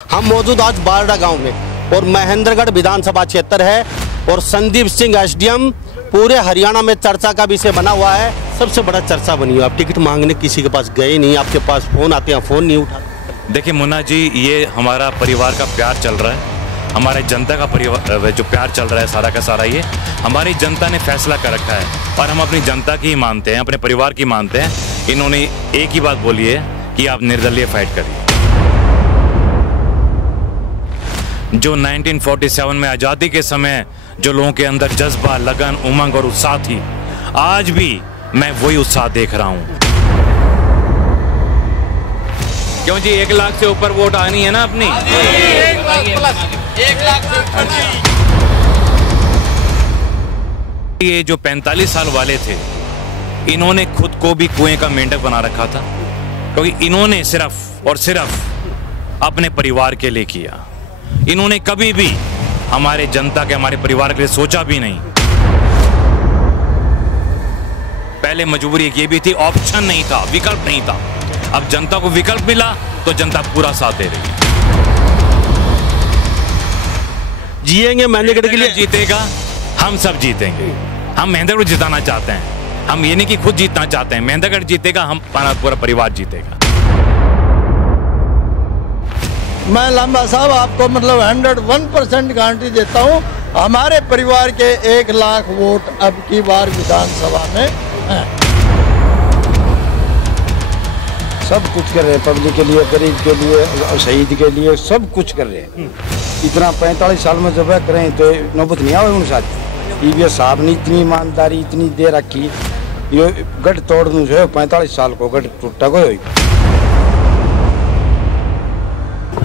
हम मौजूद आज बारडा गांव में और महेंद्रगढ़ विधानसभा क्षेत्र है और संदीप सिंह एसडीएम पूरे हरियाणा में चर्चा का विषय बना हुआ है। सबसे बड़ा चर्चा बनी हुआ। आप टिकट मांगने किसी के पास गए नहीं, आपके पास फोन आते हैं, फोन नहीं उठाते। देखिए मुन्ना जी, ये हमारा परिवार का प्यार चल रहा है, हमारे जनता का परिवार जो प्यार चल रहा है सारा का सारा, ये हमारी जनता ने फैसला कर रखा है और हम अपनी जनता की ही मानते हैं, अपने परिवार की मानते हैं। इन्होंने एक ही बात बोली है कि आप निर्दलीय फाइट करिए। जो 1947 में आज़ादी के समय जो लोगों के अंदर जज्बा, लगन, उमंग और उत्साह थी, आज भी मैं वही उत्साह देख रहा हूं। क्यों जी, 1 लाख से ऊपर वोट आनी है ना अपनी। 1 लाख से ऊपर। ये जो 45 साल वाले थे, इन्होंने खुद को भी कुएं का मेंढक बना रखा था, क्योंकि इन्होंने सिर्फ और सिर्फ अपने परिवार के लिए किया। इन्होंने कभी भी हमारे जनता के, हमारे परिवार के लिए सोचा भी नहीं। पहले मजबूरी ये भी थी, ऑप्शन नहीं था, विकल्प नहीं था। अब जनता को विकल्प मिला तो जनता पूरा साथ दे रही है। जिएंगे महेंद्रगढ़ के लिए, जीतेगा, हम सब जीतेंगे। हम महेंद्रगढ़ जिताना चाहते हैं, हम ये नहीं कि खुद जीतना चाहते हैं। महेंद्रगढ़ जीतेगा, हम पूरा परिवार जीतेगा। मैं लांबा साहब आपको 101% गारंटी देता हूँ, हमारे परिवार के 1 लाख वोट अब की बार विधानसभा में हैं। सब कुछ कर रहे हैं, पब्लिक के लिए, गरीब के लिए, शहीद के लिए, सब कुछ कर रहे हैं। इतना 45 साल में जब करें तो नौबत नहीं आवे उनके साथ। ये साहब ने इतनी ईमानदारी इतनी दे रखी, ये गढ़ तोड़ दूँ 45 साल को गढ़ टूटा को।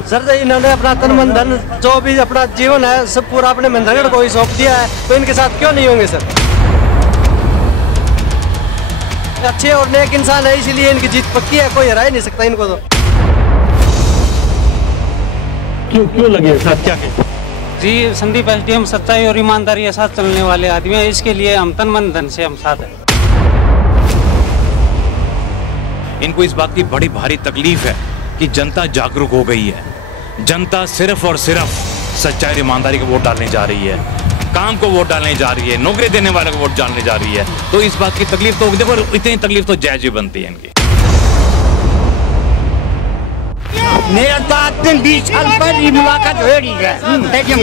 सर, इन्होंने अपना तन मन धन जो भी अपना जीवन है सब पूरा अपने महेंद्रगढ़ को ही सौंप दिया है, तो इनके साथ क्यों नहीं होंगे सर। अच्छे और नेक इंसान है, इसीलिए इनकी जीत पक्की है, कोई हरा ही नहीं सकता इनको। तो क्यों लगे साथ क्या कहते जी? संदीप एसडीएम सच्चाई और ईमानदारी के साथ चलने वाले आदमी है, इसके लिए हम तन मन धन से हम साथ हैं। इनको इस बात की बड़ी भारी तकलीफ है कि जनता जागरूक हो गई है। जनता सिर्फ और सिर्फ सच्चाई और ईमानदारी को वोट डालने जा रही है, काम को वोट डालने जा रही है, नौकरी देने वाले को वोट डालने जा रही है। तो इस बात की तकलीफ तो देखो, इतनी तकलीफ तो जायज बनती है इनकी। मेरा तो आते 20 साल पर ही मुलाकात हो रही है, लेकिन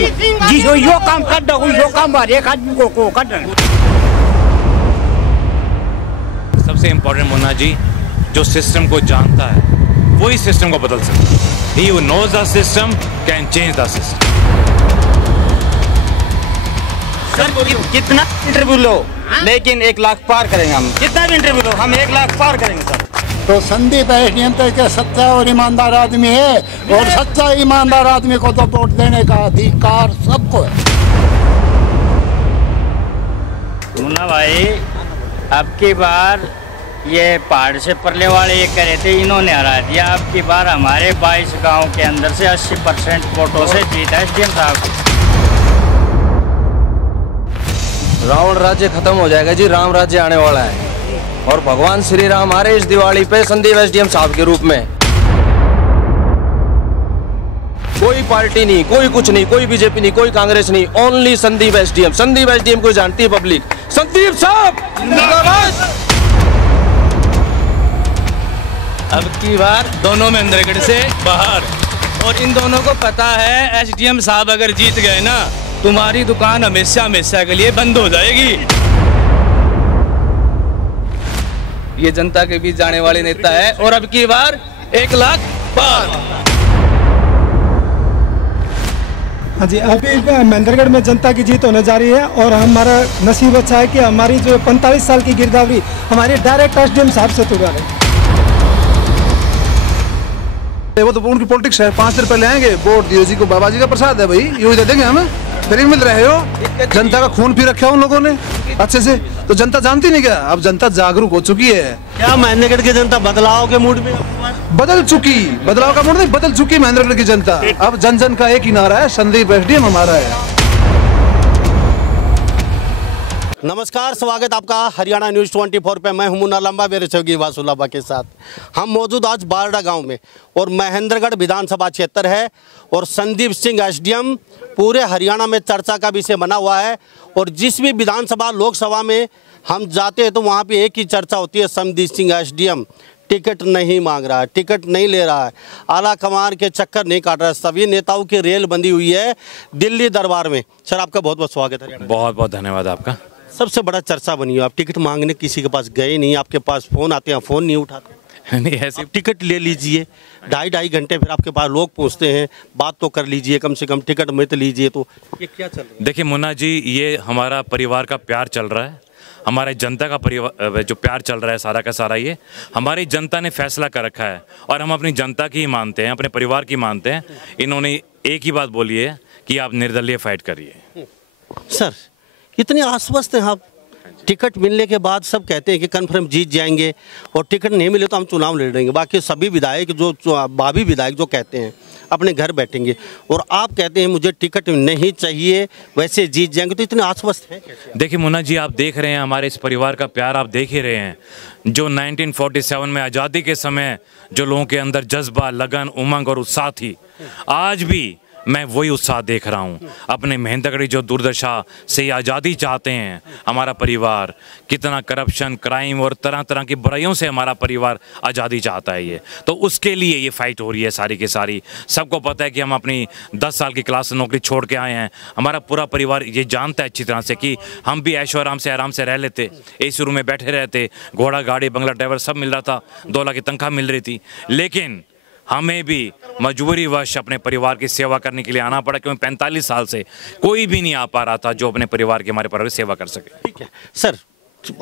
जिसको यो काम कर दो यो काम हर एक आदमी को कर दो। सबसे इम्पोर्टेंट मुन्ना जी, जो सिस्टम को जानता है वही सिस्टम को बदल सकता है। He who knows the system can change the system. Sir, कितना इंटरव्यू लो, लेकिन 1 लाख पार करेंगे हम। कितना भी इंटरव्यू लो, हम 1 लाख पार करेंगे सर। तो संदीप एसडीएम तो एक सच्चा और ईमानदार आदमी है, और सच्चा ईमानदार आदमी को तो वोट देने का अधिकार सबको है। मुन्ना भाई, अब की बार ये पहाड़ से परले वाले ये कह रहे थे, इन्होंने हरा दिया। अब की बार हमारे 22 गांव के अंदर से 80% वोटों से जीता है एसडीएम साहब। रावण राज्य खत्म हो जाएगा जी, राम राज्य आने वाला है, और भगवान श्री राम आ रहे इस दिवाली पे संदीप एसडीएम साहब के रूप में। कोई पार्टी नहीं, कोई कुछ नहीं, कोई बीजेपी नहीं, कोई कांग्रेस नहीं, only Sandeep SDM. Sandeep SDM को जानती है पब्लिक। संदीप साहब जिंदाबाद। अब की बार दोनों महेंद्रगढ़ से बाहर, और इन दोनों को पता है एसडीएम साहब अगर जीत गए ना, तुम्हारी दुकान हमेशा हमेशा के लिए बंद हो जाएगी। ये जनता के बीच जाने वाले नेता है, और अब की बार 1 लाख पार। हाँ जी, अभी महेंद्रगढ़ में जनता की जीत होने जा रही है, और हमारा नसीब अच्छा है कि हमारी जो 45 साल की गिरदावरी हमारी डायरेक्ट एसडीएम साहब से तुड़ा है। वो तो उनकी पॉलिटिक्स है। 5 दिन पहले आएंगे, वोट दियो जी को, बाबा जी का प्रसाद है भाई, यूँ दे देंगे हमें। फ्री मिल रहे हो, जनता का खून पी रखा उन लोगों ने अच्छे से, तो जनता जानती नहीं क्या? अब जनता जागरूक हो चुकी है। क्या महेंद्रगढ़ की जनता बदलाव के मूड में बदल चुकी, बदलाव का मूड नहीं, बदल चुकी महेंद्रगढ़ की जनता। अब जन जन का एक ही नारा है, संदीप एसडीएम हमारा है। नमस्कार, स्वागत आपका हरियाणा न्यूज़ 24 पे। मैं हूं मुन्ना लंबा, मेरे सहयोगी वासुलाबा के साथ। हम मौजूद आज बारडा गांव में और महेंद्रगढ़ विधानसभा क्षेत्र है और संदीप सिंह एसडीएम पूरे हरियाणा में चर्चा का विषय बना हुआ है। और जिस भी विधानसभा लोकसभा में हम जाते हैं तो वहाँ पे एक ही चर्चा होती है, संदीप सिंह एसडीएम टिकट नहीं मांग रहा है, टिकट नहीं ले रहा है, आला कमान के चक्कर नहीं काट रहा है। सभी नेताओं की रेल बंदी हुई है दिल्ली दरबार में। सर, आपका बहुत बहुत स्वागत है। बहुत बहुत धन्यवाद आपका। सबसे बड़ा चर्चा बनी है, आप टिकट मांगने किसी के पास गए नहीं, आपके पास फ़ोन आते हैं, फ़ोन नहीं उठाते। नहीं, ऐसे टिकट ले लीजिए, ढाई घंटे फिर आपके पास लोग पूछते हैं, बात तो कर लीजिए, कम से कम टिकट मत लीजिए। तो ये क्या चल रहा है? देखिए मुन्ना जी, ये हमारा परिवार का प्यार चल रहा है, हमारे जनता का परिवार जो प्यार चल रहा है सारा का सारा, ये हमारी जनता ने फैसला कर रखा है और हम अपनी जनता की ही मानते हैं, अपने परिवार की मानते हैं। इन्होंने एक ही बात बोली है कि आप निर्दलीय फाइट करिए। सर, इतने आश्वस्त हैं आप, टिकट मिलने के बाद सब कहते हैं कि कन्फर्म जीत जाएंगे और टिकट नहीं मिले तो हम चुनाव लड़ेंगे। बाकी सभी विधायक जो भावी विधायक जो कहते हैं अपने घर बैठेंगे, और आप कहते हैं मुझे टिकट नहीं चाहिए, वैसे जीत जाएंगे, तो इतने आश्वस्त हैं कैसे? देखिए मुन्ना जी, आप देख रहे हैं हमारे इस परिवार का प्यार, आप देख ही रहे हैं। जो 1947 में आज़ादी के समय जो लोगों के अंदर जज्बा, लगन, उमंग और उत्साह थी, आज भी मैं वही उत्साह देख रहा हूँ। अपने महेंद्रगढ़ जो दुर्दशा से आज़ादी चाहते हैं हमारा परिवार, कितना करप्शन, क्राइम और तरह तरह की बुराइयों से हमारा परिवार आज़ादी चाहता है, ये तो उसके लिए ये फाइट हो रही है सारी की सारी। सबको पता है कि हम अपनी 10 साल की क्लास से नौकरी छोड़ के आए हैं। हमारा पूरा परिवार ये जानता है अच्छी तरह से कि हम भी ऐशो आराम से रह लेते, एसी रूम में बैठे रहते, घोड़ा गाड़ी बंगला ड्राइवर सब मिल रहा था, 2 लाख की तनख्वाह मिल रही थी, लेकिन हमें भी मजबूरीवश अपने परिवार की सेवा करने के लिए आना पड़ा, क्योंकि 45 साल से कोई भी नहीं आ पा रहा था जो अपने परिवार की, हमारे परिवार की सेवा कर सके। ठीक है सर,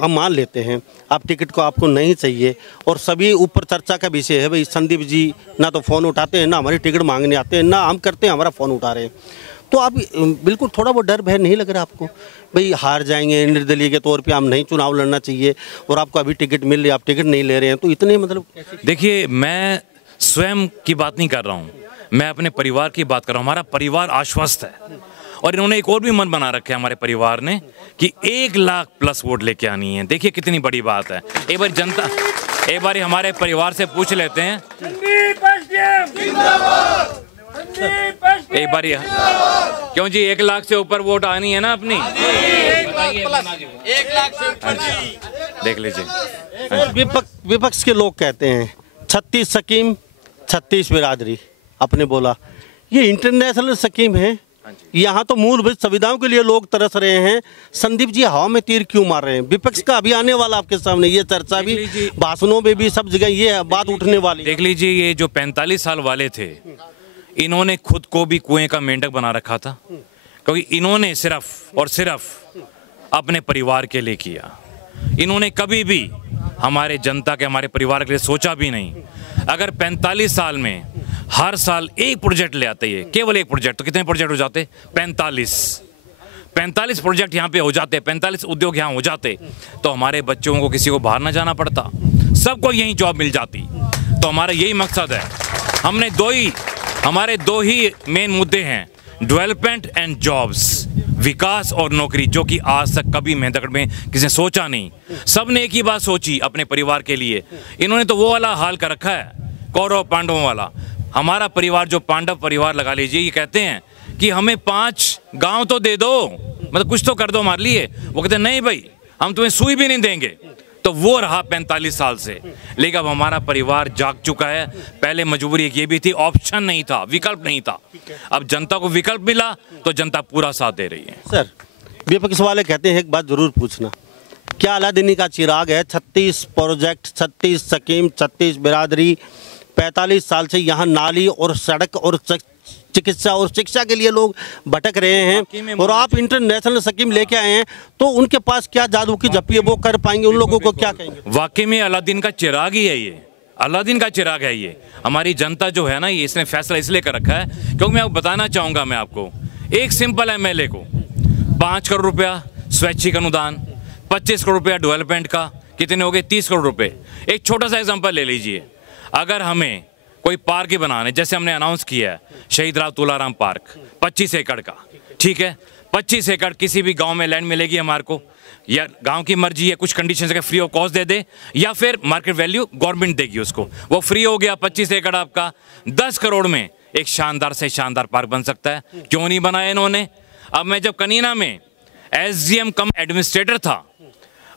हम मान लेते हैं आप टिकट को आपको नहीं चाहिए और सभी ऊपर चर्चा का विषय है, भाई संदीप जी ना तो फ़ोन उठाते हैं, ना हमारी टिकट मांगने आते हैं, ना हम करते हैं हमारा फ़ोन उठा रहे हैं। तो आप बिल्कुल थोड़ा वो डर भय नहीं लग रहा आपको, भाई हार जाएंगे, निर्दलीय के तौर पे हम नहीं चुनाव लड़ना चाहिए और आपको अभी टिकट मिल रही है, आप टिकट नहीं ले रहे हैं, तो इतने मतलब? देखिए, मैं स्वयं की बात नहीं कर रहा हूँ, मैं अपने परिवार की बात कर रहा हूँ। हमारा परिवार आश्वस्त है और इन्होंने एक और भी मन बना रखा है हमारे परिवार ने कि 1 लाख प्लस वोट लेके आनी है। देखिए कितनी बड़ी बात है। एक बार जनता, एक बार हमारे परिवार से पूछ लेते हैं, एक बार क्यों जी 1 लाख से ऊपर वोट आनी है ना अपनी? 1 लाख से ऊपर देख लीजिए। विपक्ष के लोग कहते हैं 36 स्कीम 36 बिरादरी, आपने बोला ये इंटरनेशनल स्कीम है, यहाँ तो मूलभूत सुविधाओं के लिए लोग तरस रहे हैं। संदीप जी हवा में तीर क्यों मार रहे हैं? विपक्ष का अभी आने वाला आपके सामने ये चर्चा भी, भाषणों में भी, सब जगह ये बात उठने वाली। देख लीजिए, ये जो 45 साल वाले थे, इन्होंने खुद को भी कुएं का मेंढक बना रखा था, क्योंकि इन्होंने सिर्फ और सिर्फ अपने परिवार के लिए किया। इन्होंने कभी भी हमारे जनता के, हमारे परिवार के लिए सोचा भी नहीं। अगर 45 साल में हर साल एक प्रोजेक्ट ले आते, ये केवल एक प्रोजेक्ट, तो कितने प्रोजेक्ट हो जाते? 45 प्रोजेक्ट यहाँ पे हो जाते, 45 उद्योग यहाँ हो जाते, तो हमारे बच्चों को किसी को बाहर ना जाना पड़ता, सबको यही जॉब मिल जाती। तो हमारा यही मकसद है। हमारे दो ही मेन मुद्दे हैं, डेवलपमेंट एंड जॉब्स, विकास और नौकरी, जो कि आज तक कभी महेंद्रगढ़ में किसी ने सोचा नहीं। सब ने एक ही बात सोची अपने परिवार के लिए। इन्होंने तो वो वाला हाल कर रखा है, कौरव पांडवों वाला। हमारा परिवार जो पांडव परिवार लगा लीजिए, ये कहते हैं कि हमें 5 गांव तो दे दो, मतलब कुछ तो कर दो हमारे लिए। वो कहते हैं नहीं भाई, हम तुम्हें सुई भी नहीं देंगे। तो वो रहा 45 साल से। लेकिन अब हमारा परिवार जाग चुका है। पहले मजबूरी एक ये भी थी, ऑप्शन नहीं था, विकल्प नहीं था। अब जनता को विकल्प मिला तो जनता पूरा साथ दे रही है। सर, विपक्ष वाले कहते हैं एक बात जरूर पूछना, क्या अलादीनी का चिराग है? 36 प्रोजेक्ट, 36 स्कीम, 36 बिरादरी, 45 साल से यहाँ नाली और सड़क और चिकित्सा और शिक्षा के लिए लोग भटक रहे हैं, और आप इंटरनेशनल स्कीम लेके आए हैं, तो उनके पास क्या जादू की झप्पी है, वो कर पाएंगे? उन लोगों को क्या कहेंगे? वाकई में अलादीन का चिराग ही है ये, अलादीन का चिराग है ये। हमारी जनता जो है ना, ये इसने फैसला इसलिए कर रखा है क्योंकि मैं बताना चाहूँगा मैं आपको, एक सिंपल एमएलए को 5 करोड़ रुपया स्वैच्छिक अनुदान, 25 करोड़ रुपया डेवलपमेंट का, कितने हो गए? 30 करोड़ रुपये। एक छोटा सा एग्जाम्पल ले लीजिए, अगर हमें कोई पार्क ही बनाने, जैसे हमने अनाउंस किया है शहीद राव तुलाराम पार्क 25 एकड़ का, ठीक है, 25 एकड़ किसी भी गांव में लैंड मिलेगी हमारे को, या गांव की मर्जी है कुछ कंडीशन के फ्री ऑफ कॉस्ट दे दे, या फिर मार्केट वैल्यू गवर्नमेंट देगी उसको, वो फ्री हो गया 25 एकड़ आपका, 10 करोड़ में एक शानदार से शानदार पार्क बन सकता है। क्यों नहीं बनाया इन्होंने? अब मैं जब कनीना में एसडीएम कम एडमिनिस्ट्रेटर था,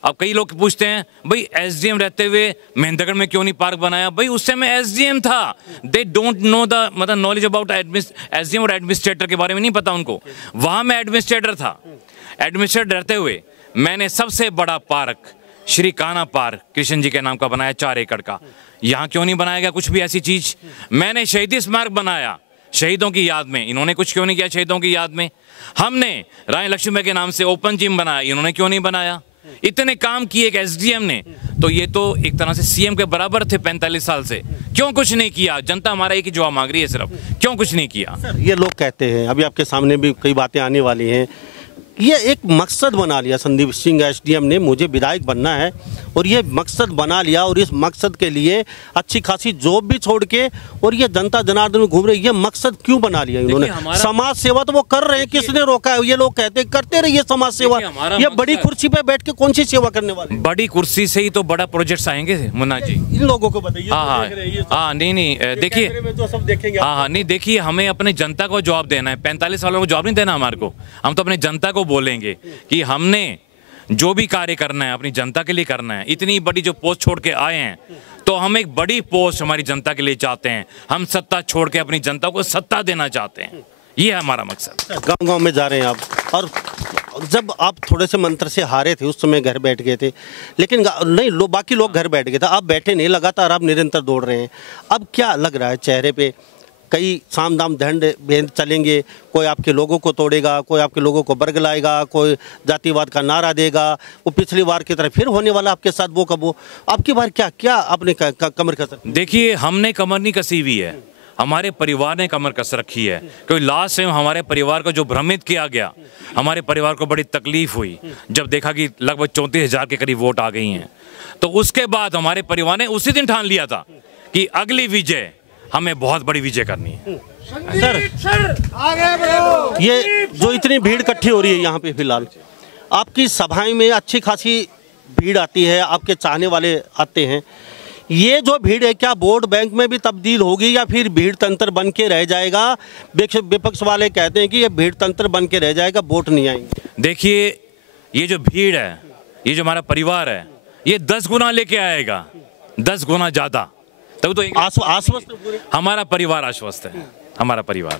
अब कई लोग पूछते हैं भाई एसडीएम रहते हुए महेंद्रगढ़ में क्यों नहीं पार्क बनाया? भाई उस समय एसडीएम था, दे डोंट नो द मतलब नॉलेज अबाउट एसडीएम और एडमिनिस्ट्रेटर के बारे में नहीं पता उनको। वहां मैं एडमिनिस्ट्रेटर था, एडमिनिस्ट्रेटर रहते हुए मैंने सबसे बड़ा पार्क श्री कान्हा पार्क कृष्ण जी के नाम का बनाया 4 एकड़ का। यहाँ क्यों नहीं बनाया गया कुछ भी ऐसी चीज? मैंने शहीदी स्मारक बनाया शहीदों की याद में, इन्होंने कुछ क्यों नहीं किया शहीदों की याद में? हमने रानी लक्ष्मीबाई के नाम से ओपन जिम बनाया, इन्होंने क्यों नहीं बनाया? इतने काम किए एक एसडीएम ने, तो ये तो एक तरह से सीएम के बराबर थे 45 साल से, क्यों कुछ नहीं किया? जनता हमारा एक ही जवाब मांग रही है सिर्फ, क्यों कुछ नहीं किया? ये लोग कहते हैं, अभी आपके सामने भी कई बातें आने वाली हैं, ये एक मकसद बना लिया संदीप सिंह एसडीएम ने, मुझे विधायक बनना है, और ये मकसद बना लिया, और इस मकसद के लिए अच्छी खासी जॉब भी छोड़ के और ये जनता जनार्दन में घूम रहे, ये मकसद क्यों बना लिया इन्होंने? समाज सेवा तो वो कर रहे हैं, किसने रोका है? ये लोग कहते हैं करते रहिए समाज सेवा, ये बड़ी कुर्सी पे बैठ के कौन सी सेवा करने वाले? बड़ी कुर्सी से ही तो बड़ा प्रोजेक्ट्स आएंगे मुन्ना जी, इन लोगों को बताइए। हाँ नहीं देखिए, हाँ नहीं देखिए, हमें अपने जनता को जवाब देना है, 45 वालों को जवाब नहीं देना हमारे को, हम तो अपने जनता को बोलेंगे कि हमने जो भी कार्य करना है अपनी जनता के लिए करना है। इतनी बड़ी जो पोस्ट छोड़ के आए हैं, तो हम एक बड़ी पोस्ट हमारी जनता के लिए चाहते हैं, हम सत्ता छोड़ के अपनी जनता को सत्ता देना चाहते हैं, ये है हमारा मकसद। गांव-गांव में जा रहे हैं आप, और जब आप थोड़े से मंत्र से हारे थे उस समय घर बैठ गए थे, लेकिन नहीं बाकी लोग घर बैठ गए थे, आप बैठे नहीं, लगातार आप निरंतर दौड़ रहे हैं। अब क्या लग रहा है चेहरे पे? कई साम दाम दंड भेद चलेंगे, कोई आपके लोगों को तोड़ेगा, कोई आपके लोगों को बरगलाएगा, कोई जातिवाद का नारा देगा, वो पिछली बार की तरह फिर होने वाला आपके साथ वो कब हो? आपकी बार क्या आपने कमर कसर? देखिए, हमने कमर नहीं कसी हुई है, हमारे परिवार ने कमर कस रखी है, क्योंकि लास्ट टाइम हमारे परिवार को जो भ्रमित किया गया, हमारे परिवार को बड़ी तकलीफ हुई जब देखा कि लगभग 34,000 के करीब वोट आ गई हैं। तो उसके बाद हमारे परिवार ने उसी दिन ठान लिया था कि अगली विजय हमें बहुत बड़ी विजय करनी है। सर आगे बढ़ो। ये जो इतनी भीड़ इकट्ठी हो रही है यहाँ पे फिलहाल, आपकी सभाएं में अच्छी खासी भीड़ आती है, आपके चाहने वाले आते हैं, ये जो भीड़ है क्या वोट बैंक में भी तब्दील होगी या फिर भीड़ तंत्र बन के रह जाएगा? विपक्ष वाले कहते हैं कि ये भीड़ तंत्र बन के रह जाएगा, वोट नहीं आएंगे। देखिए, ये जो भीड़ है, ये जो हमारा परिवार है, ये 10 गुना लेके आएगा, 10 गुना ज्यादा। तब तो आश्वस्त हमारा परिवार आश्वस्त है, हमारा परिवार।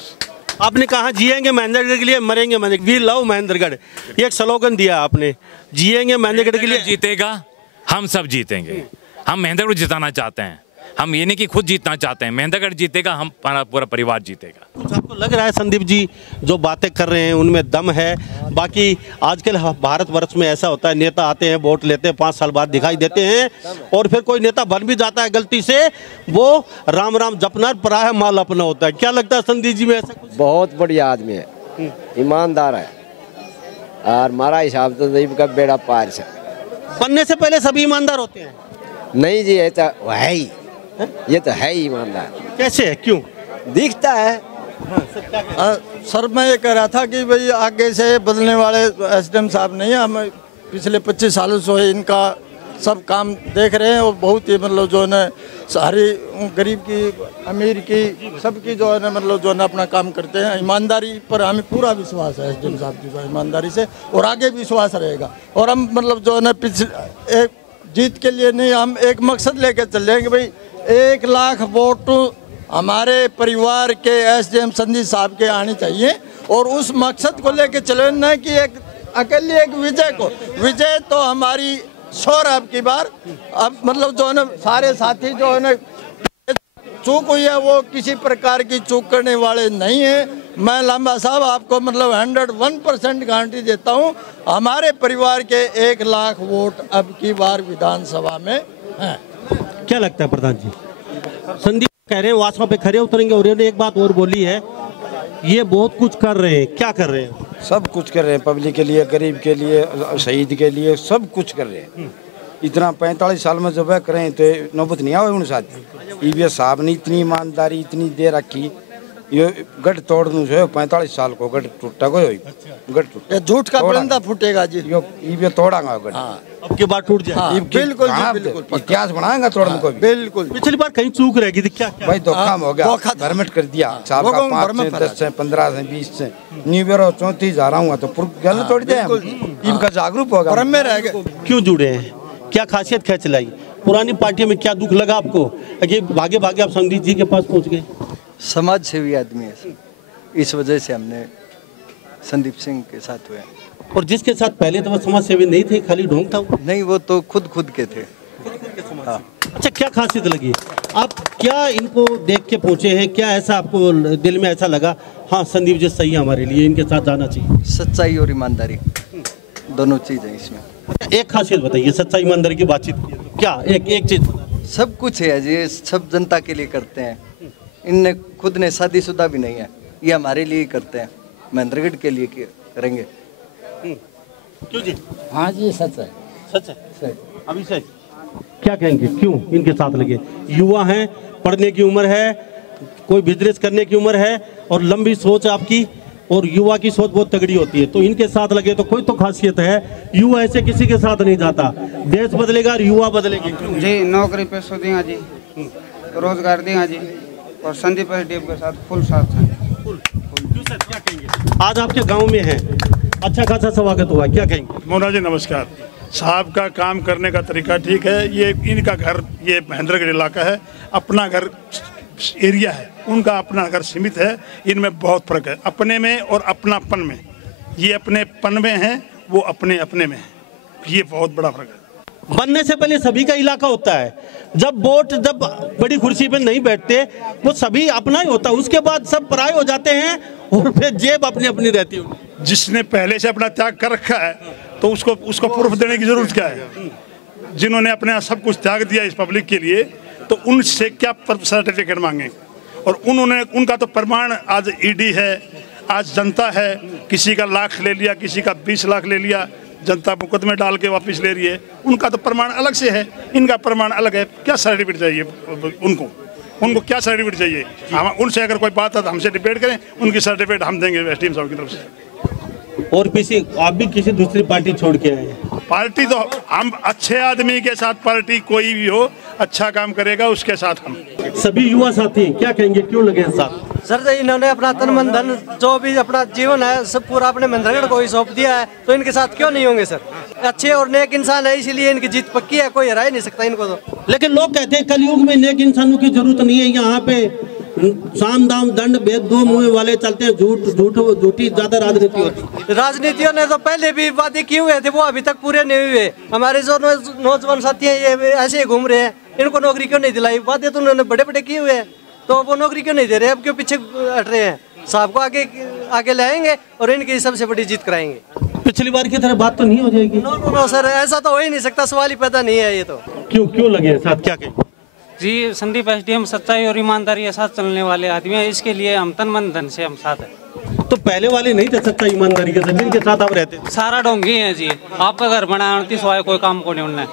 आपने कहा जिएंगे महेंद्रगढ़ के लिए, मरेंगे महेंद्रगढ़, वी लव महेंद्रगढ़, ये एक स्लोगन दिया आपने, जिएंगे महेंद्रगढ़ के लिए। जीतेगा, हम सब जीतेंगे, हम महेंद्रगढ़ जिताना चाहते हैं, हम ये नहीं कि खुद जीतना चाहते हैं, महेंद्रगढ़ जीतेगा, हम पूरा परिवार जीतेगा। कुछ आपको लग रहा है संदीप जी जो बातें कर रहे हैं उनमें दम है? बाकी आजकल भारतवर्ष में ऐसा होता है, नेता आते हैं, वोट लेते हैं, 5 साल बाद दिखाई देते हैं, और फिर कोई नेता बन भी जाता है गलती से, वो राम राम जपना पराया माल अपना होता है। क्या लगता है संदीप जी में ऐसा कुछ? बहुत बढ़िया आदमी है, ईमानदार है, और हमारा हिसाब तो नहीं का बेड़ा पार से। बनने से पहले सभी ईमानदार होते हैं? नहीं जी, ये तो है ही, ये तो है ही ईमानदार। कैसे है, क्यों दिखता है? सर मैं ये कह रहा था कि भाई आगे से बदलने वाले एसडीएम साहब नहीं है, हम पिछले 25 सालों से इनका सब काम देख रहे हैं, और बहुत ही मतलब जो है ना सारी गरीब की अमीर की सबकी जो है ना मतलब जो है ना अपना काम करते हैं। ईमानदारी पर हमें पूरा विश्वास है एसडीएम साहब की ईमानदारी से, और आगे भी विश्वास रहेगा। और हम मतलब जो है ना पिछले एक जीत के लिए नहीं, हम एक मकसद लेकर चल जाएंगे भाई, 1 लाख वोट हमारे परिवार के एसडीएम संदीप साहब के आने चाहिए, और उस मकसद को लेके चले ना कि एक अकेली एक विजय तो हमारी शोर अब की बार। अब मतलब जो है ना सारे साथी जो है ना चूक हुई है वो किसी प्रकार की चूक करने वाले नहीं है। मैं लांबा साहब आपको मतलब 101% गारंटी देता हूँ, हमारे परिवार के 1 लाख वोट अब की बार विधानसभा में हैं। क्या लगता है प्रधान जी? संदीप कह रहे हैं वासवा पे खड़े उतरेंगे, और इन्होंने एक बात और बोली है, ये बहुत कुछ कर रहे हैं। क्या कर रहे हैं? सब कुछ कर रहे हैं, पब्लिक के लिए, गरीब के लिए, शहीद के लिए, सब कुछ कर रहे हैं। इतना 45 साल में जब करें तो नौबत नहीं आए उन साथ। ईवीएस साहब ने इतनी ईमानदारी इतनी दे रखी, ये गढ़ तोड़ दूं जो 45 साल को गढ़ टूटा को गढ़ टूटा झूठ का परिंदा फूटेगा जी। ये तोड़ांगा गढ़ अब की बार टूट जाए। हाँ, बिल्कुल जी, बिल्कुल इतिहास बनाएगा तोड़ने को भी। बिल्कुल पिछली बार कहीं चूक रहेगी थी क्या? भाई धोखा हो गया, भरमिट कर दिया साहब का 5 से 10 से 15 से 20 से न्यू बेरो 34,000 हुआ तो गल तोड़ दिया। इनका जागरूक होगा में रह गए। क्यों जुड़े हैं, क्या खासियत खींच लाई? पुरानी पार्टी में क्या दुख लगा आपको कि भागे भागे आप संदीप जी के पास पहुंच गए? समाज सेवी आदमी है, इस वजह से हमने संदीप सिंह के साथ हुए। और जिसके साथ पहले तो वो समाज सेवी नहीं थे, खाली ढोंग था वो? नहीं, वो तो खुद के थे। हाँ। अच्छा, क्या खासियत लगी? आप क्या इनको देख के पहुंचे हैं, क्या ऐसा आपको दिल में ऐसा लगा हाँ संदीप जी सही है हमारे लिए, इनके साथ जाना चाहिए? सच्चाई और ईमानदारी दोनों चीज़ है इसमें। एक खासियत बताइए सच्चाई ईमानदारी की बातचीत क्या? एक चीज। सब कुछ है जी, सब जनता के लिए करते हैं। इनने खुद ने शादीशुदा भी नहीं है, ये हमारे लिए ही करते हैं, महेंद्रगढ़ के लिए करेंगे। क्यों जी? हाँ जी, सच है, सच है। अभी सच क्या कहेंगे, क्यों इनके साथ लगे? युवा हैं, पढ़ने की उम्र है, कोई बिजनेस करने की उम्र है और लंबी सोच आपकी, और युवा की सोच बहुत तगड़ी होती है, तो इनके साथ लगे तो कोई तो खासियत है। युवा ऐसे किसी के साथ नहीं जाता, देश बदलेगा और युवा बदलेगी जी। नौकरी पैसों देंगे जी, रोजगार देंगे जी, और संदीप एसडीएम के साथ फुल साथ हैं। क्या कहेंगे? आज आपके गांव में है, अच्छा खासा स्वागत हुआ, क्या कहेंगे? मोना जी नमस्कार। साहब का काम करने का तरीका ठीक है। ये इनका घर, ये महेंद्रगढ़ इलाका है, अपना घर एरिया है, उनका अपना घर सीमित है। इनमें बहुत फर्क है, अपने में और अपनापन में। ये अपनेपन में है, वो अपने अपने में है, ये बहुत बड़ा फर्क है। बनने से पहले सभी का इलाका होता है, जब बड़ी कुर्सी पे नहीं बैठते वो सभी अपना ही होता है, उसके बाद सब पराये हो जाते हैं और फिर जेब अपनी अपनी रहती है। जिसने पहले से अपना त्याग कर रखा है तो उसको प्रूफ देने की जरूरत क्या है? जिन्होंने अपने सब कुछ त्याग दिया इस पब्लिक के लिए, तो उनसे क्या सर्टिफिकेट मांगे? और उनका तो प्रमाण आज ईडी है, आज जनता है। किसी का लाख ले लिया, किसी का 20 लाख ले लिया, जनता मुकदमे डाल के वापस ले रही है। उनका तो प्रमाण अलग से है, इनका प्रमाण अलग है। क्या सर्टिफिकेट चाहिए उनको क्या सर्टिफिकेट चाहिए? हम उनसे अगर कोई बात है तो हमसे डिबेट करें, उनकी सर्टिफिकेट हम देंगे एसडीएम साहब की तरफ से। और आप भी किसी दूसरी पार्टी छोड़ के आए? पार्टी तो हम अच्छे आदमी के साथ, पार्टी कोई भी हो अच्छा काम करेगा उसके साथ हम सभी युवा साथी क्या कहेंगे, क्यों लगे साथ? सर इन्होंने अपना तन मन धन जो भी अपना जीवन है सब पूरा अपने महेंद्रगढ़ को ही सौंप दिया है, तो इनके साथ क्यों नहीं होंगे सर? अच्छे और नेक इंसान है, इसीलिए इनकी जीत पक्की है, कोई हरा ही नहीं सकता इनको तो। लेकिन लोग कहते हैं कलयुग में नेक इंसानों की जरूरत नहीं है, यहाँ पे साम दाम दंड भेद दो मुँह वाले चलते हैं, झूठी ज्यादा राजनीति होती है। राजनीतियों ने तो पहले भी वादे किए हुए थे, वो अभी तक पूरे नहीं हुए। हमारे जो नौजवान साथी हैं ये ऐसे ही घूम रहे हैं, इनको नौकरी क्यों नहीं दिलाई? वादे तो उन्होंने बड़े बड़े किए हुए हैं, तो वो नौकरी क्यों नहीं दे रहे? अब क्यों पीछे हट रहे हैं? साहब को आगे लाएंगे और इनकी सबसे बड़ी जीत कराएंगे। पिछली बार की तरह बात तो नहीं हो जाएगी? नो सर, ऐसा तो हो ही नहीं सकता, सवाल ही पैदा नहीं है ये तो। क्यों लगे साथ, क्या कहें? जी, संदीप एसडीएम सच्चाई और ईमानदारी के साथ चलने वाले आदमी है, इसके लिए हम तन मन धन से हम साथ हैं। तो पहले वाले नहीं थे सच्चाई ईमानदारी के साथ, जिनके साथ आप रहते? सारा ढोंगी है जी, आपका घर बना 29 वाले कोई काम को नहीं उनने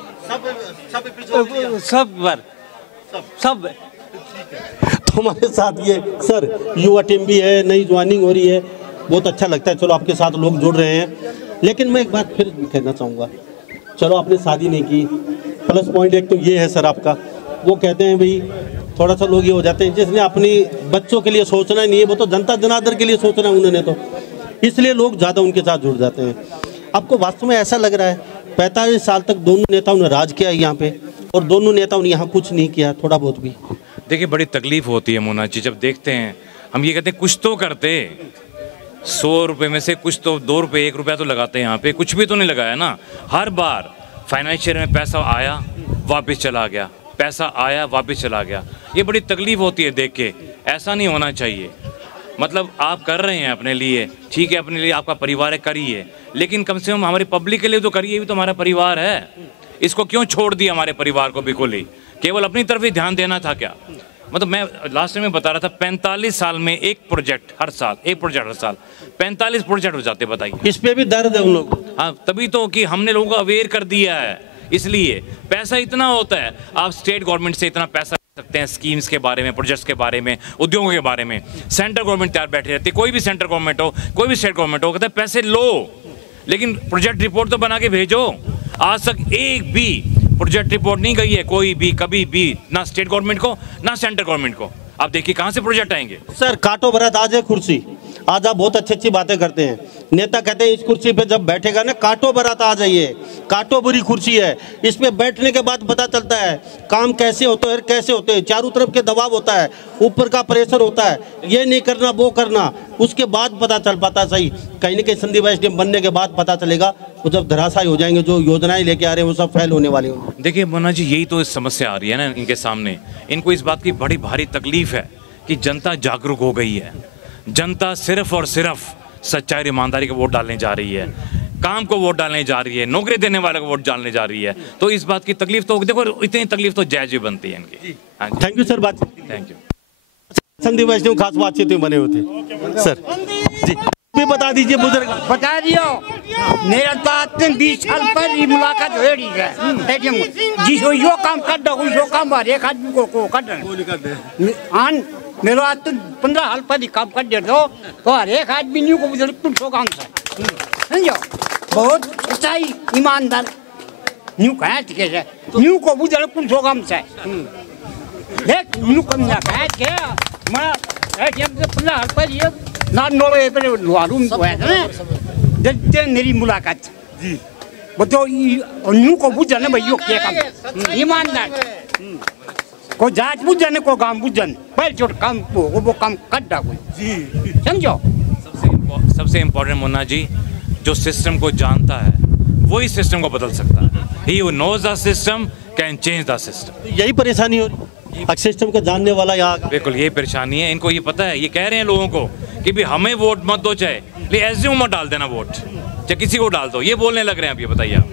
सब। तो हमारे साथ ये सर युवा टीम भी है, नई ज्वाइनिंग हो रही है, बहुत अच्छा लगता है। चलो आपके साथ लोग जुड़ रहे हैं, लेकिन मैं एक बात फिर कहना चाहूँगा, चलो आपने शादी नहीं की, प्लस पॉइंट एक तो ये है सर आपका, वो कहते हैं भाई थोड़ा सा लोग ये हो जाते हैं जिसने अपनी बच्चों के लिए सोचना नहीं है, वो तो जनता जनार्दन के लिए सोचना है उन्होंने, तो इसलिए लोग ज़्यादा उनके साथ जुड़ जाते हैं। आपको वास्तव में ऐसा लग रहा है 45 साल तक दोनों नेताओं ने राज किया यहाँ पे और दोनों नेताओं ने यहाँ कुछ नहीं किया, थोड़ा बहुत भी? देखिए बड़ी तकलीफ होती है मोना जी, जब देखते हैं हम ये कहते हैं कुछ तो करते, 100 रुपये में से कुछ तो 2 रुपये 1 रुपया तो लगाते हैं यहाँ पे, कुछ भी तो नहीं लगाया ना। हर बार फाइनेंशियल में पैसा आया वापस चला गया, पैसा आया वापस चला गया, ये बड़ी तकलीफ होती है देख के। ऐसा नहीं होना चाहिए। मतलब आप कर रहे हैं अपने लिए, ठीक है, अपने लिए आपका परिवार है, करिए, लेकिन कम से कम हमारी पब्लिक के लिए तो करिए, भी तो हमारा परिवार है। इसको क्यों छोड़ दिया हमारे परिवार को बिल्कुल ही, केवल अपनी तरफ ही ध्यान देना था क्या? मतलब मैं लास्ट टाइम में बता रहा था 45 साल में एक प्रोजेक्ट हर साल, 45 प्रोजेक्ट हो जाते, बताइए। इस पे भी दर्द है उन लोगों को। हाँ, तभी तो कि हमने लोगों को अवेयर कर दिया है, इसलिए पैसा इतना होता है। आप स्टेट गवर्नमेंट से इतना पैसा सकते हैं स्कीम्स के बारे में, प्रोजेक्ट्स के बारे में, उद्योगों के बारे में। सेंट्रल गवर्नमेंट तैयार बैठी रहती है, कोई भी सेंट्रल गवर्नमेंट हो, कोई भी स्टेट गवर्नमेंट हो, कहते हैं पैसे लो लेकिन प्रोजेक्ट रिपोर्ट तो बना के भेजो। आज तक एक भी प्रोजेक्ट रिपोर्ट नहीं गई है कोई भी, कभी भी, ना स्टेट गवर्नमेंट को ना सेंट्रल गवर्नमेंट को। आप देखिए कहाँ से प्रोजेक्ट आएंगे। सर काटो भरत आज है कुर्सी, आज आप बहुत अच्छी अच्छी बातें करते हैं, नेता कहते हैं इस कुर्सी पे जब बैठेगा ना काटो भरत आ जाइए, काटो बुरी कुर्सी है, इस पे बैठने के बाद पता चलता है काम कैसे होते हैं, कैसे होते हैं, चारों तरफ के दबाव होता है, ऊपर का प्रेशर होता है, ये नहीं करना वो करना, उसके बाद पता चल पाता सही। कहीं ना कहीं संदीप एसडीएम बनने के बाद पता चलेगा, वो जब धराशायी हो जाएंगे, जो योजनाएं लेके आ रहे हैं वो सब फेल होने वाली होंगी। देखिए मुन्ना जी, यही तो समस्या आ रही है ना इनके सामने। इनको इस बात की बड़ी भारी तकलीफ है कि जनता जागरूक हो गई है, जनता सिर्फ और सिर्फ सच्चाई और ईमानदारी को वोट डालने जा रही है, काम को वोट डालने जा रही है, नौकरी देने वाले को वोट डालने जा रही है। तो इस बात की तकलीफ तो देखो, इतनी तकलीफ तो जायज बनती है इनकी। हाँ थैंक यू सर, बात थैंक यू। संदीप एसडीएम खास बातचीत में बने होते सर जी, भी बता दीजिए बुजुर्ग। बता दियो मेरा तो 20 साल पर ही मुलाकात हो रही है, जिसको यो काम कर दो यो काम हर एक आदमी को कर दे। आन मेरा आज तो 15 साल पर ही काम कर दे दो तो हर एक आदमी न्यू को बुजुर्ग तुम सो काम से समझो, बहुत सच्चाई ईमानदार न्यू कहा ठीक है, न्यू को बुजुर्ग तुम सो काम से देख न्यू कम ना कहा के मैं एटीएम से 15 साल पर ये ना नोड़े पे लुआरूम को है ना जब मेरी मुलाकात जी बताओ न्यू को बुझने भाइयों क्या काम ईमानदार को जांच बुझने को काम बुझने पर जो काम वो काम कर डा कोई जी समझो। सबसे इम्पोर्टेंट मुन्ना जी, जो सिस्टम को जानता है वही सिस्टम को बदल सकता है। He who knows the system can change the system। यही परेशानी हो रही है, सिस्टम को जानने वाला यहाँ बिल्कुल यही परेशानी है इनको। ये पता है, ये कह रहे हैं लोगों को कि भी हमें वोट मत दो, चाहे लेकिन एसडीएम मत डाल देना वोट, चाहे किसी को डाल दो, ये बोलने लग रहे हैं। अब ये बताइए आप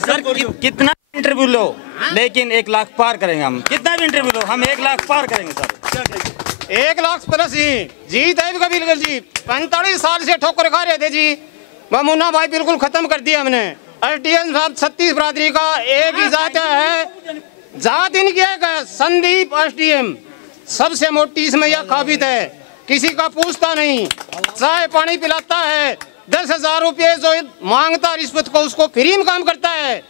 सर कितना इंटरव्यू लो लेकिन 1 लाख पार करेंगे हम, कितना भी इंटरव्यू लो हम 1 लाख पार करेंगे सर। 1 लाख प्लस ही जीत है कबीर जी। 45 साल से ठोकर खा रहे थे जी, मुन्ना भाई बिल्कुल खत्म कर दिया हमने। एसडीएम साहब 36 बरादरी का एक ही जात है, जात इनकी एक है संदीप एसडीएम, सबसे मोटी इसमें यह काबिज है, किसी का पूछता नहीं, चाय पानी पिलाता है, 10,000 रुपये जो मांगता रिश्वत को उसको फ्री में काम करता है।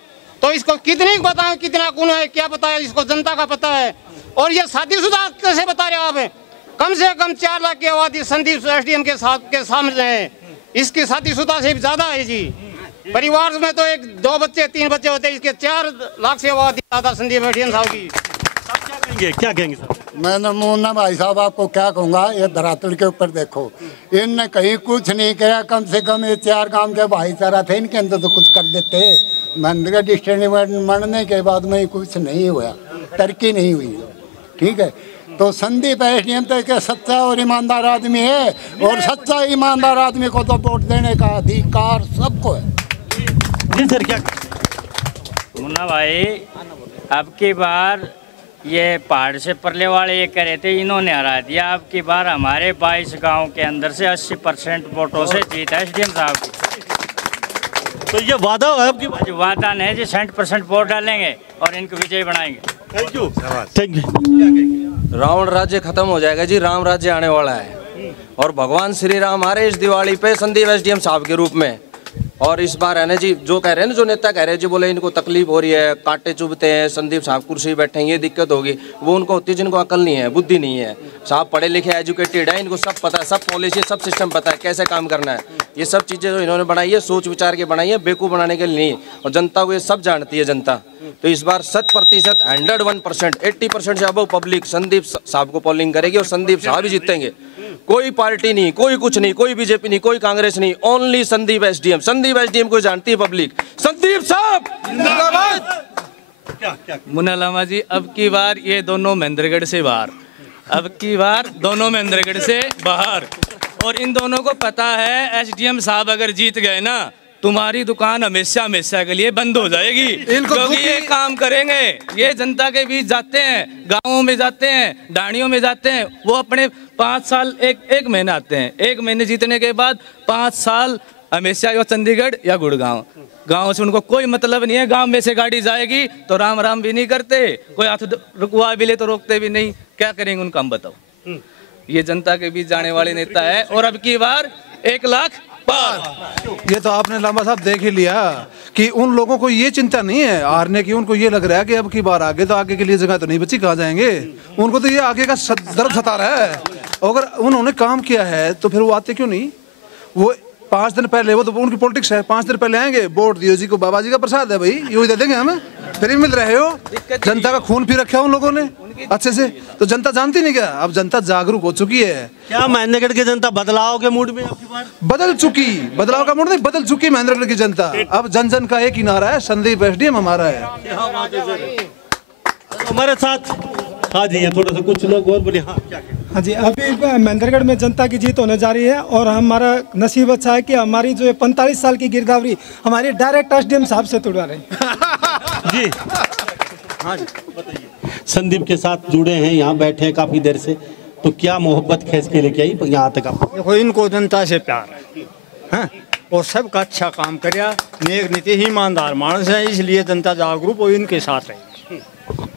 तो इसको कितनी बताएं कितना गुण है, क्या पता है, इसको जनता का पता है। और ये शादीशुदा कैसे बता रहे आप, कम से कम 4 लाख की आबादी संदीप एसडीएम के सामने है, इसकी शादीशुदा से भी ज्यादा है जी। परिवार में तो 1 2 बच्चे 3 बच्चे होते हैं, इसके 4 लाख से आबादी ज्यादा संदीप एसडीएम साहब की। क्या कहेंगे सर? मैं मुन्ना भाई साहब आपको क्या कहूँगा, ये धरातल के ऊपर देखो, इनने कहीं कुछ नहीं किया, कम से कम ये 4 गांव के भाईचारा थे, इनके अंदर तो कुछ कर देते। महेंद्रगढ़ डिस्ट्रिक्ट मरने के बाद में कुछ नहीं हुआ, तरक्की नहीं हुई, ठीक है। तो संदीप एसडीएम तो एक सच्चा और ईमानदार आदमी है, और सच्चा ईमानदार आदमी को तो वोट देने का अधिकार सबको है। जी सर, क्या मुन्ना भाई अब की बार ये पहाड़ से परले वाले ये कह रहे थे, इन्होंने हरा दिया। अब की बार हमारे 22 गांव के अंदर से 80% वोटों से जीत है एसडीएम साहब की। तो ये वादा है आपकी? वादा नहीं जी, 60% वोट डालेंगे और इनको विजयी बनाएंगे। Thank you, thank you. Ravan राज्य खत्म हो जाएगा जी, राम राज्य आने वाला है, और भगवान श्री राम आ रहे इस दिवाली पे संदीप एसडीएम साहब के रूप में। और इस बार है ना जी, जो कह रहे हैं ना, जो नेता कह रहे हैं जी, बोले इनको तकलीफ हो रही है, कांटे चुभते हैं, संदीप साहब कुर्सी बैठे हैं, ये दिक्कत होगी, वो उनको होती है जिनको अकल नहीं है, बुद्धि नहीं है। साहब पढ़े लिखे एजुकेटेड है, इनको सब पता है, सब पॉलिसी सब सिस्टम पता है, कैसे काम करना है। ये सब चीज़ें जो इन्होंने बनाई है सोच विचार के बनाई है, बेवकूफ़ बनाने के लिए नहीं। और जनता को ये सब जानती है जनता। तो इस बार 100% 101% 80% से अबव पब्लिक संदीप साहब को पोलिंग करेगी और संदीप साहब ही जीतेंगे। कोई पार्टी नहीं, कोई कुछ नहीं, कोई बीजेपी नहीं, कोई कांग्रेस नहीं, only Sandeep SDM. Sandeep SDM को जानती है पब्लिक। संदीप साहब जिंदाबाद। मुन्ना लामा जी, अब की बार ये दोनों महेंद्रगढ़ से बाहर, अब की बार दोनों महेंद्रगढ़ से बाहर। और इन दोनों को पता है एसडीएम साहब अगर जीत गए ना, तुम्हारी दुकान हमेशा हमेशा के लिए बंद हो जाएगी, क्योंकि ये काम करेंगे। ये जनता के बीच जाते हैं, गांवों में जाते हैं, ढाणियों में जाते हैं, वो अपने 5 साल एक महीने आते हैं, 1 महीने जीतने के बाद 5 साल हमेशा या चंडीगढ़ या गुड़गांव। गांव से उनको कोई मतलब नहीं है। गांव में से गाड़ी जाएगी तो राम राम भी नहीं करते, कोई हाथ रुकवा भी ले तो रोकते भी नहीं। क्या करेंगे उनका हम बताओ। ये जनता के बीच जाने वाले नेता है और अब की बार 1 लाख पार। ये तो आपने लांबा साहब देख ही लिया कि उन लोगों को ये चिंता नहीं है हारने की। उनको ये लग रहा है कि अब की बार आगे तो आगे के लिए जगह तो नहीं बची, कहाँ जाएंगे। उनको तो ये आगे का दर्द सता रहा है। अगर उन्होंने काम किया है तो फिर वो आते क्यों नहीं। वो 5 दिन पहले, वो तो उनकी पॉलिटिक्स है, 5 दिन पहले आएंगे, वोट दियो जी को, बाबा जी का प्रसाद है भाई, यूँ दे देंगे हमें, फ्री मिल रहे हो। जनता का खून पी रखा है उन लोगों ने अच्छे से, तो जनता जानती नहीं क्या। अब जनता जागरूक हो चुकी है। क्या महेंद्रगढ़ की जनता बदलाव के मूड में आपकी बार बदल चुकी, बदलाव का मूड नहीं, बदल चुकी महेंद्रगढ़ की जनता। अब जन जन का एक ही नारा है, संदीप एसडीएम हमारा है। हमारे साथ हाँ जी, ये थोड़ा सा कुछ लोग और बोले। हाँ जी, अभी महेंद्रगढ़ में जनता की जीत होने जा रही है और हमारा नसीब अच्छा है कि हमारी जो 45 साल की गिरदावरी हमारी डायरेक्ट एसडीएम साहब से तुड़वा रहे हैं। जी हाँ जी, बताइए। संदीप के साथ जुड़े हैं, यहाँ बैठे हैं काफी देर से, तो क्या मोहब्बत खींच के लेके आई यहाँ तक आप? देखो, इनको जनता से प्यार है और सबका अच्छा काम कराया, नेक नीति ही ईमानदार मानस है, इसलिए जनता जागरूक हो इनके साथ रही।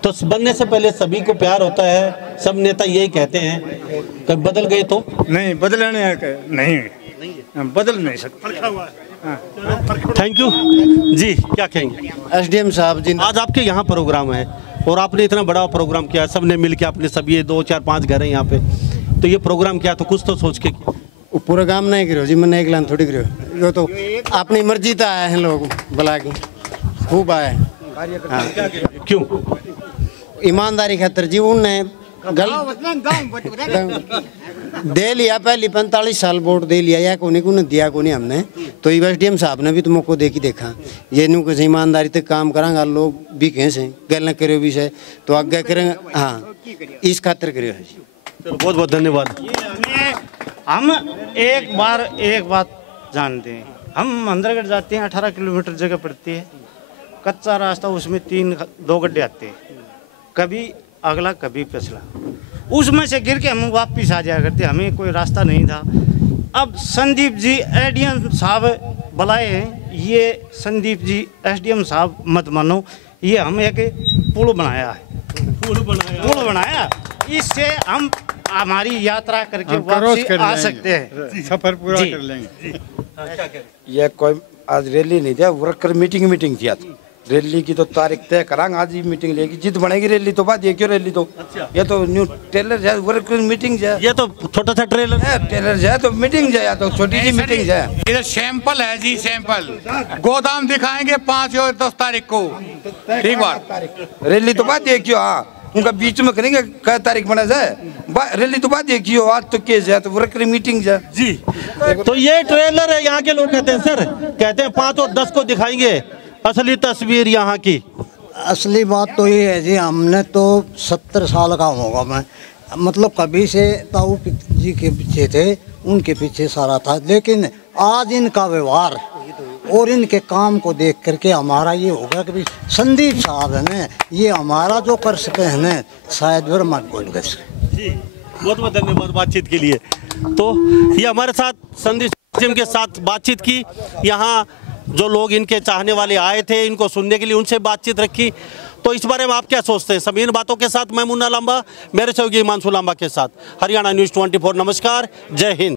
तो बनने से पहले सभी को प्यार होता है, सब नेता यही कहते हैं, कब बदल गए तो नहीं बदलने नहीं बदल नहीं सकते। थैंक यू जी। क्या कहेंगे एसडीएम साहब जी? आज आपके यहाँ प्रोग्राम है और आपने इतना बड़ा प्रोग्राम किया, सबने मिलके अपने सब, ये 2 4 5 घर हैं यहाँ पे, तो ये प्रोग्राम किया तो कुछ तो सोच के पूरा काम नहीं करो जी, मैंने एक लाइन थोड़ी करो, वो तो अपनी मर्जी तो आए हैं लोग बुला के, खूब आए। क्यों? ईमानदारी खातर जी, उनने दे लिया पहले 45 साल वोट दे लिया, या कोनी को दिया कोनी हमने, तो एसडीएम साहब ने भी तो मौको दे के देखा, ये नु कैसे ईमानदारी तक काम करांगा, लोग भी कैसे गल न करो भी से तो आगे करेंगे। हाँ, इस खातर करो है जी। बहुत बहुत धन्यवाद। हम एक बात जानते हैं, हम महेंद्रगढ़ जाते हैं, 18 किलोमीटर जगह पड़ती है, कच्चा रास्ता, उसमें 2 गड्ढे आते हैं, कभी अगला कभी पिछला, उसमें से गिर के हम वापस आ जाया करते, हमें कोई रास्ता नहीं था। अब संदीप जी एसडीएम साहब बुलाए हैं, ये संदीप जी एसडीएम साहब मत मानो, ये हम एक पुल बनाया है, पुल बनाया, इससे हम हमारी यात्रा करके वापस आ सकते हैं, सफर पूरा कर लेंगे। यह कोई आज रैली नहीं था, वर्कर मीटिंग थी आज। रैली की तो तारीख तय करांगे, आज ही मीटिंग लेगी, जित बनेगी रैली तो बात, ये क्यों रैली तो ये तो न्यू टेलर जाए, वर्कर मीटिंग जाए, ये तो छोटा सा ट्रेलर है, टेलर जाए तो मीटिंग जाए, तो छोटी सी मीटिंग जाए। ये सैंपल है जी, सैंपल गोदाम दिखाएंगे 5 और 10 तारीख को, ठीक बात। रैली तो बात ये क्यों, हाँ उनका बीच में करेंगे, क्या तारीख बना जाए, रैली तो बात ये क्यों, आज तो केस जाए तो वर्कर मीटिंग जाए जी। तो ये ट्रेलर है, यहाँ के लोग कहते हैं सर, कहते हैं 5 और 10 को दिखाएंगे असली तस्वीर यहाँ की। असली बात तो ये है जी, हमने तो 70 साल का होगा मैं, मतलब कभी से ताऊ जी के पीछे थे, उनके पीछे सारा था, लेकिन आज इनका व्यवहार और इनके काम को देख करके हमारा ये होगा कि संदीप साहब ने ये हमारा जो कर सके हैं, शायद ब्रह्मा बोल गए जी। बहुत बहुत धन्यवाद बातचीत के लिए। तो ये हमारे साथ संदीप सिंह के साथ बातचीत की, यहाँ जो लोग इनके चाहने वाले आए थे, इनको सुनने के लिए उनसे बातचीत रखी। तो इस बारे में आप क्या सोचते हैं? सभी इन बातों के साथ मैं मुन्ना लांबा, मेरे सहयोगी हिमांशु लांबा के साथ, हरियाणा न्यूज़ 24। नमस्कार, जय हिंद।